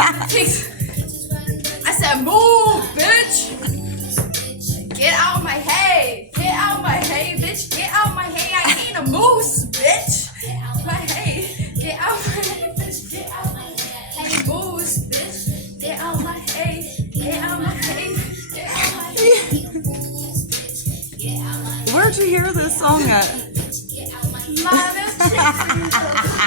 I said, move, bitch. Get out my hay. Get out my hay, bitch. Get out my hay. I ain't a moose, bitch. My hay. Get out my hay, bitch. Get out my hay. I ain't moose, bitch. Get out my hay. Get out my hay. Get out my hay. Where'd you hear this song at? My milkshake.